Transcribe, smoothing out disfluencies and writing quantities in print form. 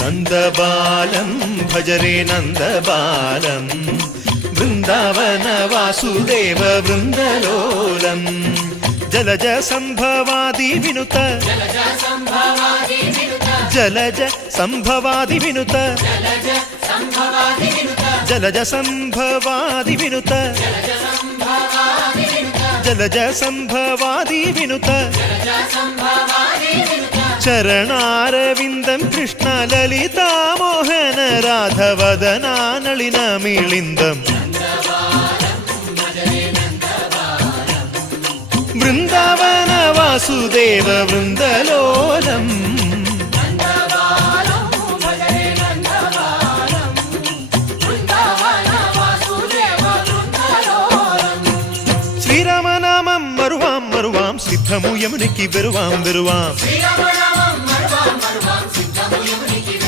നന്ദബാലം ഭജരേ നന്ദബാലം Vrindavana Vasudeva വൃന്ദലോലം Jalaja സംഭവാദി വിനുത Jalaja സംഭവാദി വിനുത Jalaja സംഭവാദി വിനുത Jalaja സംഭവാദി വിനുത ചരണാരവിന്ദം Krishna Lalita Mohana രാധവദനാനളിന മിളിന്ദം Vrindavana Vasudeva വൃന്ദലോലം ശ്രീരാമനാമം മറുവാം മറുവാം സിദ്ധമു യമുനയ്ക്ക് വരുവാം വരുവാം